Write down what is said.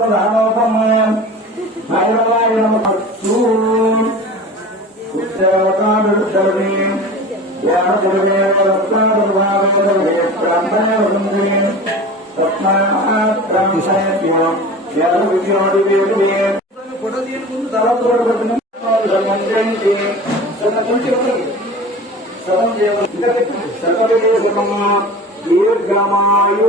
ప్రధానోపమాన్ భైరవాయ నమస్తు ఉత్తరవతారుద్ధరణి ధ్యానదుర్గే వరత్తాదుర్వాదుర్గే ప్రాంతయ వదందే రత్నాహాత్రాంశయం యద విద్యోడి వేదువే తలతోడబడిన జయంతి మంగళమాయు